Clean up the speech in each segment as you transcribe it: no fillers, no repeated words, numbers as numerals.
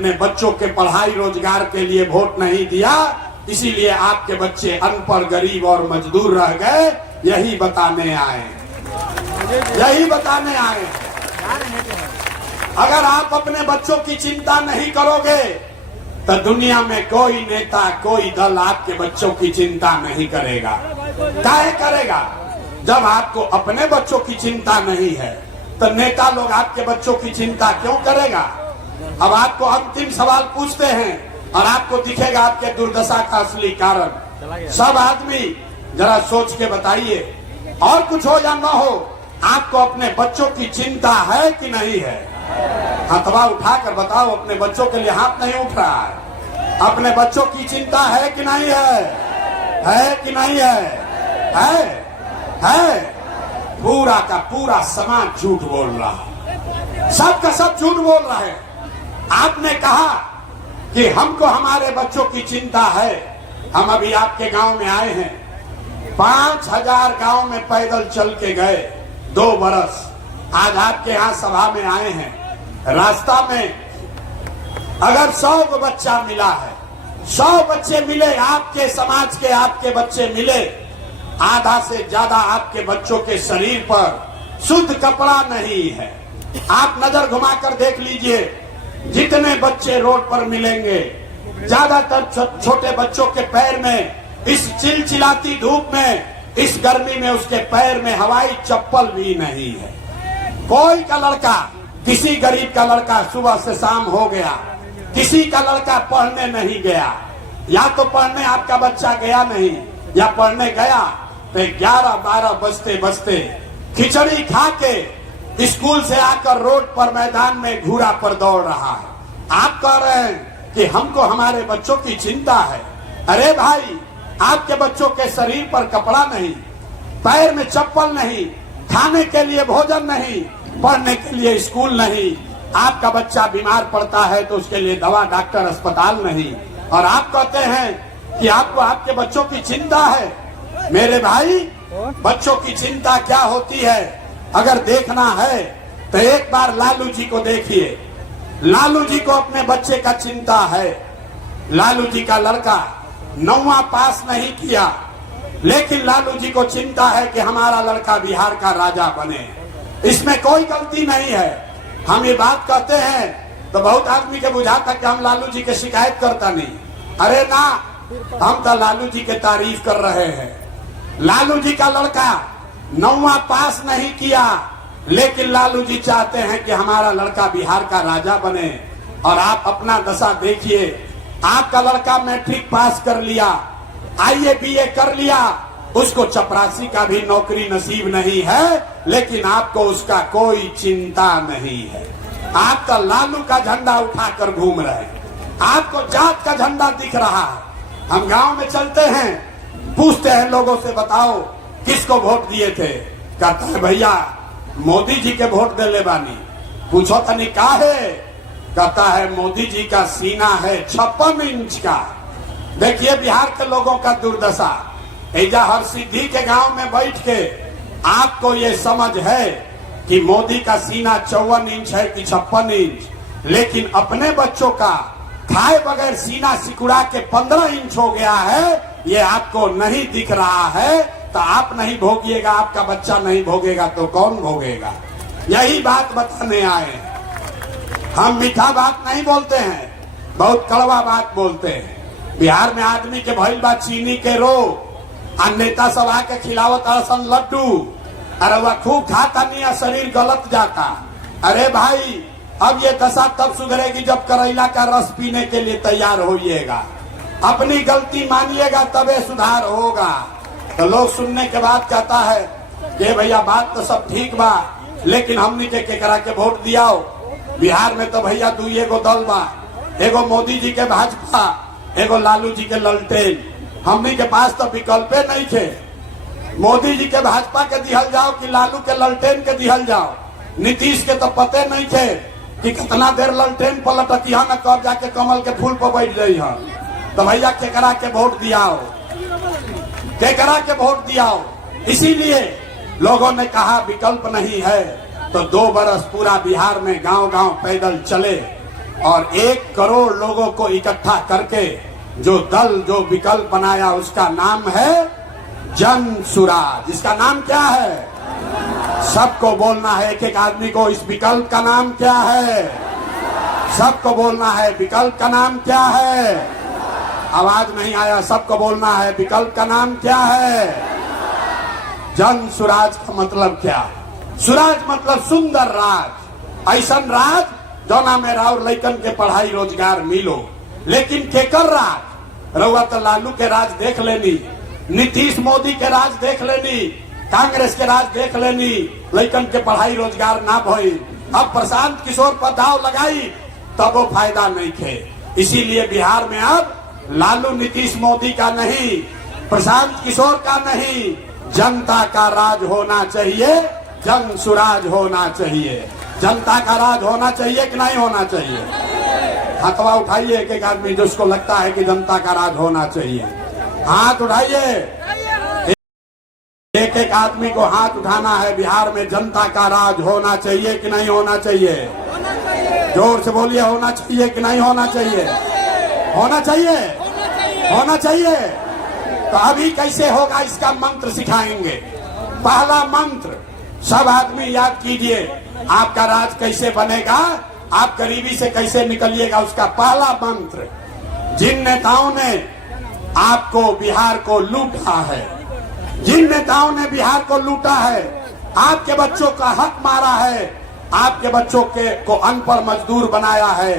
अपने बच्चों के पढ़ाई रोजगार के लिए वोट नहीं दिया, इसीलिए आपके बच्चे अनपढ़, गरीब और मजदूर रह गए। यही बताने आए, यही बताने आए। अगर आप अपने बच्चों की चिंता नहीं करोगे तो दुनिया में कोई नेता, कोई दल आपके बच्चों की चिंता नहीं करेगा। काहे करेगा? जब आपको अपने बच्चों की चिंता नहीं है तो नेता लोग आपके बच्चों की चिंता क्यों करेगा? अब आपको अंतिम सवाल पूछते हैं और आपको दिखेगा आपके दुर्दशा का असली कारण। सब आदमी जरा सोच के बताइए, और कुछ हो या न हो, आपको अपने बच्चों की चिंता है कि नहीं है? हथवा उठाकर बताओ, अपने बच्चों के लिए हाथ नहीं उठ रहा है। अपने बच्चों की चिंता है कि नहीं है? है कि नहीं है? है। पूरा का पूरा समाज झूठ बोल रहा है, सब का सब झूठ बोल रहा है। आपने कहा कि हमको हमारे बच्चों की चिंता है। हम अभी आपके गांव में आए हैं, 5000 गांव में पैदल चल के गए 2 बरस। आज आपके यहाँ सभा में आए हैं। रास्ता में अगर 100 को बच्चा मिला है, 100 बच्चे मिले, आपके समाज के आपके बच्चे मिले, आधा से ज्यादा आपके बच्चों के शरीर पर शुद्ध कपड़ा नहीं है। आप नजर घुमाकर देख लीजिए, जितने बच्चे रोड पर मिलेंगे, ज्यादातर छोटे बच्चों के पैर में इस चिलचिलाती धूप में, इस गर्मी में उसके पैर में हवाई चप्पल भी नहीं है। कोई का लड़का, किसी गरीब का लड़का सुबह से शाम हो गया, किसी का लड़का पढ़ने नहीं गया। या तो पढ़ने आपका बच्चा गया नहीं, या पढ़ने गया तो 11-12 बजते बजते खिचड़ी खा के स्कूल से आकर रोड पर मैदान में घूरा पर दौड़ रहा है। आप कह रहे हैं कि हमको हमारे बच्चों की चिंता है। अरे भाई, आपके बच्चों के शरीर पर कपड़ा नहीं, पैर में चप्पल नहीं, खाने के लिए भोजन नहीं, पढ़ने के लिए स्कूल नहीं। आपका बच्चा बीमार पड़ता है तो उसके लिए दवा, डॉक्टर, अस्पताल नहीं, और आप कहते हैं कि आपको आपके बच्चों की चिंता है। मेरे भाई, बच्चों की चिंता क्या होती है अगर देखना है तो एक बार लालू जी को देखिए। लालू जी को अपने बच्चे का चिंता है। लालू जी का लड़का 9वां पास नहीं किया, लेकिन लालू जी को चिंता है कि हमारा लड़का बिहार का राजा बने। इसमें कोई गलती नहीं है। हम ये बात कहते हैं तो बहुत आदमी के बुझाता कि हम लालू जी की शिकायत करता नहीं। अरे ना, हम तो लालू जी के तारीफ कर रहे हैं। लालू जी का लड़का 9वां पास नहीं किया, लेकिन लालू जी चाहते हैं कि हमारा लड़का बिहार का राजा बने। और आप अपना दशा देखिए, आपका लड़का मैट्रिक पास कर लिया, IAA BA कर लिया, उसको चपरासी का भी नौकरी नसीब नहीं है, लेकिन आपको उसका कोई चिंता नहीं है। आप तो लालू का झंडा उठाकर घूम रहे हैं, आपको जात का झंडा दिख रहा है। हम गांव में चलते हैं, पूछते हैं लोगों से, बताओ किसको वोट दिए थे? कहता है भैया मोदी जी के वोट दे ले बानी। पूछो तनी का है? कहता है मोदी जी का सीना है 56 इंच का। देखिए बिहार के लोगों का दुर्दशा। ऐजा हर सिद्धि के गांव में बैठ के आपको ये समझ है कि मोदी का सीना 54 इंच है कि 56 इंच, लेकिन अपने बच्चों का खाए बगैर सीना सिकुड़ा के 15 इंच हो गया है, ये आपको नहीं दिख रहा है। तो आप नहीं भोगिएगा, आपका बच्चा नहीं भोगेगा तो कौन भोगेगा? यही बात बताने आए हैं। हम मीठा बात नहीं बोलते हैं, बहुत कड़वा बात बोलते हैं। बिहार में आदमी के भइल बा चीनी के रोग, और नेता सब आके खिलावत अड़सन लड्डू, अरे वह खूब खाता नहीं है, शरीर गलत जाता। अरे भाई, अब ये दशा तब सुधरेगी जब करेला का रस पीने के लिए तैयार होइएगा। अपनी गलती मानिएगा तबे सुधार होगा। तो लोग सुनने के बाद कहता है कि भैया बात तो सब ठीक बा, लेकिन हमनी के केकरा के वोट दियाओ। बिहार में तो भैया 2 दल बा, एगो मोदी जी के भाजपा, एगो लालू जी के ललटेन। हमनी के पास तो विकल्पे नहीं थे। मोदी जी के भाजपा के दिहल जाओ कि लालू के ललटेन के दिहल जाओ। नीतीश के तो पते नहीं थे कि कितना देर ललटेन पलटकिया न कब जाके कमल के फूल पर बैठ गई है। तो भैया केकरा के वोट दियाओ, केकरा के वोट दियाओ। इसीलिए लोगों ने कहा विकल्प नहीं है, तो 2 बरस पूरा बिहार में गांव गांव पैदल चले। और 1 करोड़ लोगों को इकट्ठा करके जो दल, जो विकल्प बनाया, उसका नाम है जन सुराज। इसका नाम क्या है? सबको बोलना है, एक एक आदमी को, इस विकल्प का नाम क्या है? सबको बोलना है, विकल्प का नाम क्या है? आवाज नहीं आया, सबको बोलना है, विकल्प का नाम क्या है? जन सुराज का मतलब क्या? सुराज मतलब सुंदर राज, ऐसन राज जौना में और लइकन के पढ़ाई रोजगार मिलो। लेकिन केकर राज? रउआ तो लालू के राज देख लेनी, नीतीश मोदी के राज देख लेनी, कांग्रेस के राज देख लेनी, लइकन के पढ़ाई रोजगार ना भई। अब प्रशांत किशोर पर दाव लगाई तब वो फायदा नहीं थे। इसीलिए बिहार में अब लालू नीतीश मोदी का नहीं, प्रशांत किशोर का नहीं, जनता का राज होना चाहिए, जन सुराज होना चाहिए। जनता का राज होना चाहिए कि नहीं होना चाहिए? हाथवा उठाइए एक एक आदमी जिसको लगता है कि जनता का राज होना चाहिए, हाथ उठाइए। एक एक आदमी को हाथ उठाना है। बिहार में जनता का राज होना चाहिए कि नहीं होना चाहिए? जोर से बोलिए, होना चाहिए कि नहीं होना चाहिए? होना चाहिए, होना चाहिए। तो अभी कैसे होगा इसका मंत्र सिखाएंगे। पहला मंत्र सब आदमी याद कीजिए। आपका राज कैसे बनेगा, आप गरीबी से कैसे निकलिएगा, उसका पहला मंत्र, जिन नेताओं ने आपको, बिहार को लूटा है, जिन नेताओं ने बिहार को लूटा है, आपके बच्चों का हक मारा है, आपके बच्चों को अनपढ़ मजदूर बनाया है,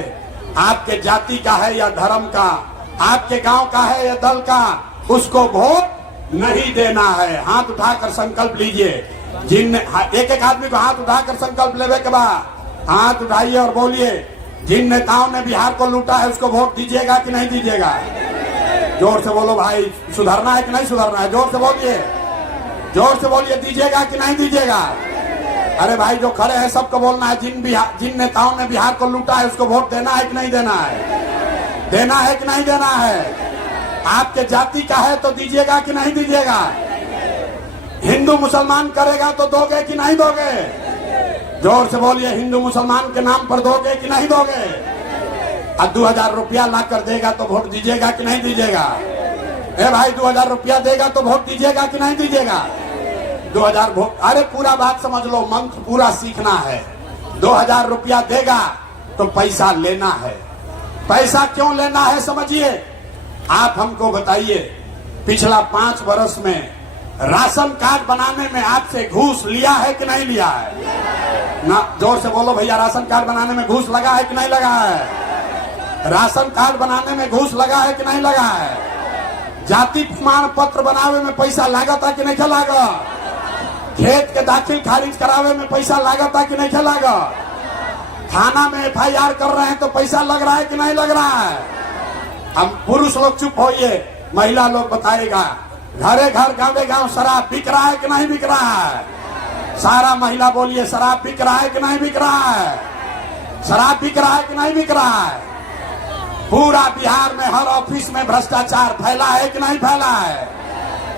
आपके जाति का है या धर्म का, आपके गांव का है या दल का, उसको वोट नहीं देना है। हाथ उठाकर संकल्प लीजिए। जिन एक एक आदमी को हाथ उठाकर संकल्प लेवे के बाद हाथ उठाइए और बोलिए, जिन नेताओं ने बिहार को लूटा है उसको वोट दीजिएगा कि नहीं दीजिएगा? जोर से बोलो भाई, सुधरना है कि नहीं सुधरना है? जोर से बोलिए, जोर से बोलिए, दीजिएगा कि नहीं दीजिएगा? अरे भाई जो खड़े हैं सबको बोलना है, जिन नेताओं ने बिहार को लूटा है उसको वोट देना है कि नहीं देना है? देना है कि नहीं देना है? आपके जाति का है तो दीजिएगा कि नहीं दीजिएगा? हिंदू मुसलमान करेगा तो दोगे कि नहीं दोगे? जोर से बोलिए, हिंदू मुसलमान के नाम पर दोगे कि नहीं दोगे? और 2000 रुपया ला कर देगा तो वोट दीजिएगा कि नहीं दीजिएगा? ए भाई 2000 रुपया देगा तो वोट दीजिएगा कि नहीं दीजिएगा? 2000 वोट, अरे पूरा बात समझ लो, मंत्र पूरा सीखना है। 2000 रुपया देगा तो पैसा लेना है। पैसा क्यों लेना है समझिए। आप हमको बताइए, पिछला 5 वर्ष में राशन कार्ड बनाने में आपसे घूस लिया है कि नहीं लिया है? ना, जोर से बोलो भैया, राशन कार्ड बनाने में घूस लगा है कि नहीं लगा है? राशन कार्ड बनाने में घूस लगा है कि नहीं लगा है? जाति प्रमाण पत्र बनावे में पैसा लागत है कि नहीं लागा? खेत के दाखिल खारिज करावे में पैसा लागत है कि नहीं लागा? थाना में FIR कर रहे हैं तो पैसा लग रहा है कि नहीं लग रहा है? हम पुरुष लोग चुप होइए, महिला लोग बताएगा। घरे घर गाँवे गाँव शराब बिक रहा है कि नहीं बिक रहा है? सारा महिला बोलिए, शराब बिक रहा है कि नहीं बिक रहा है? शराब बिक रहा है कि नहीं बिक रहा है? पूरा बिहार में हर ऑफिस में भ्रष्टाचार फैला है कि नहीं फैला है?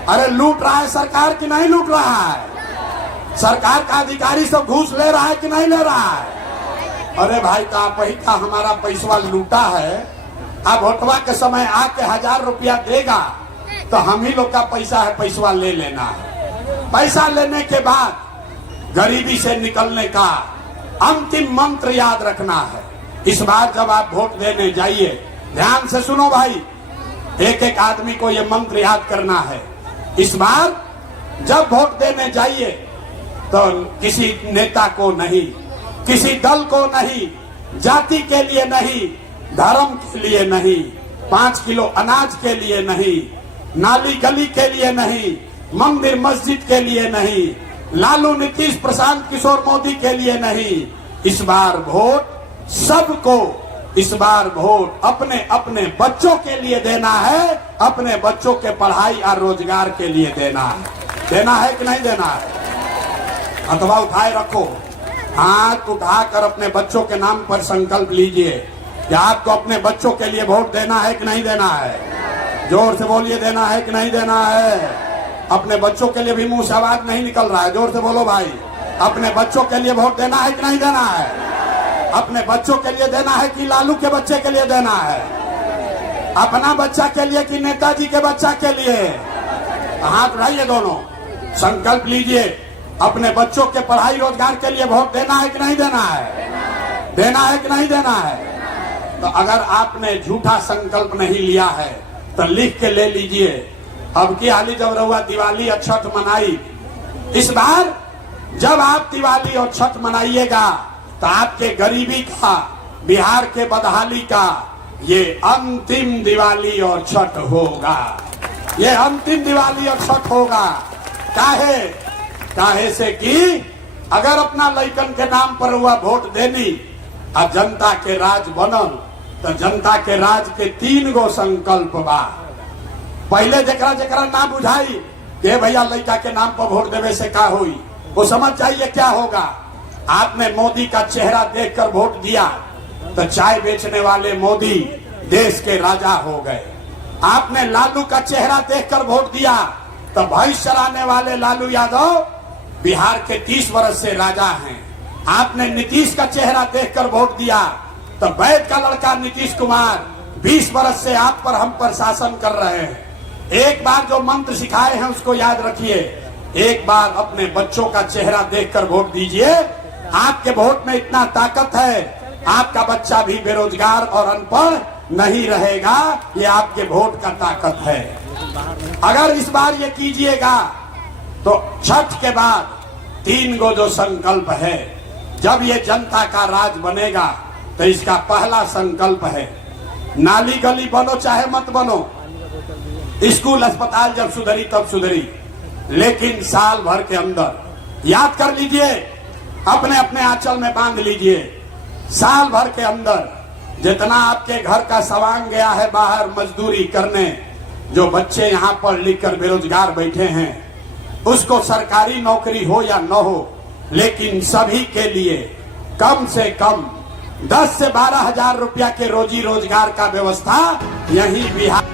अरे लूट रहा है सरकार कि नहीं लूट रहा है? सरकार का अधिकारी सब घूस ले रहा है कि नहीं ले रहा है? अरे भाई का पैसा हमारा पैसा लूटा है, अब वोटवा के समय आके 1000 रुपया देगा तो हम ही लोग का पैसा है, पैसा ले लेना है। पैसा लेने के बाद गरीबी से निकलने का अंतिम मंत्र याद रखना है। इस बार जब आप वोट देने जाइए, ध्यान से सुनो भाई, एक एक आदमी को ये मंत्र याद करना है। इस बार जब वोट देने जाइए तो किसी नेता को नहीं, किसी दल को नहीं, जाति के लिए नहीं, धर्म के लिए नहीं, 5 किलो अनाज के लिए नहीं, नाली गली के लिए नहीं, मंदिर मस्जिद के लिए नहीं, लालू नीतीश प्रशांत किशोर मोदी के लिए नहीं। इस बार वोट सबको, इस बार वोट अपने अपने बच्चों के लिए देना है, अपने बच्चों के पढ़ाई और रोजगार के लिए देना है। देना है कि नहीं देना है? अथवा उठाए रखो, हाथ उठाकर अपने बच्चों के नाम पर संकल्प लीजिए कि आपको अपने बच्चों के लिए वोट देना है कि नहीं देना है? जोर से बोलिए, देना है कि नहीं देना है? अपने बच्चों के लिए भी मुंह से आवाज नहीं निकल रहा है, जोर से बोलो भाई, अपने बच्चों के लिए वोट देना है कि नहीं देना है? अपने बच्चों के लिए देना है कि लालू के बच्चे के लिए देना है? अपना बच्चा के लिए कि नेताजी के बच्चा के लिए? हाथ उठाइए दोनों, संकल्प लीजिए। अपने बच्चों के पढ़ाई रोजगार के लिए वोट देना है कि नहीं देना है? देना है कि नहीं देना है? तो अगर आपने झूठा संकल्प नहीं लिया है तो लिख के ले लीजिए। अब की हाली जब रहुआ दिवाली और छठ मनाई, इस बार जब आप दिवाली और छठ मनाइएगा तो आपके गरीबी का, बिहार के बदहाली का ये अंतिम दिवाली और छठ होगा। ये अंतिम दिवाली और छठ होगा। काहे से कि अगर अपना लइकन के नाम पर हुआ वोट देनी और जनता के राज बनल तो जनता के राज के 3 गो संकल्प बा। पहले जकरा जकरा ना बुझाई के भैया लइका के नाम पर वोट देवे से का हुई, वो समझ जाइए क्या होगा। आपने मोदी का चेहरा देखकर वोट दिया तो चाय बेचने वाले मोदी देश के राजा हो गए। आपने लालू का चेहरा देखकर वोट दिया तो भैंस चलाने वाले लालू यादव बिहार के 30 वर्ष से राजा हैं। आपने नीतीश का चेहरा देखकर वोट दिया तो वैद का लड़का नीतीश कुमार 20 वर्ष से आप पर हम पर शासन कर रहे हैं। एक बार जो मंत्र सिखाए हैं उसको याद रखिए। एक बार अपने बच्चों का चेहरा देखकर वोट दीजिए। आपके वोट में इतना ताकत है, आपका बच्चा भी बेरोजगार और अनपढ़ नहीं रहेगा। ये आपके वोट का ताकत है। अगर इस बार ये कीजिएगा तो छठ के बाद 3 गो जो संकल्प है, जब ये जनता का राज बनेगा तो इसका पहला संकल्प है, नाली गली बनो चाहे मत बनो, स्कूल अस्पताल जब सुधरी तब सुधरी, लेकिन साल भर के अंदर याद कर लीजिए, अपने अपने आंचल में बांध लीजिए, साल भर के अंदर जितना आपके घर का सवांग गया है बाहर मजदूरी करने, जो बच्चे यहाँ पढ़ लिख कर बेरोजगार बैठे हैं, उसको सरकारी नौकरी हो या न हो, लेकिन सभी के लिए कम से कम 10 से 12 हजार रुपया के रोजी रोजगार का व्यवस्था यही बिहार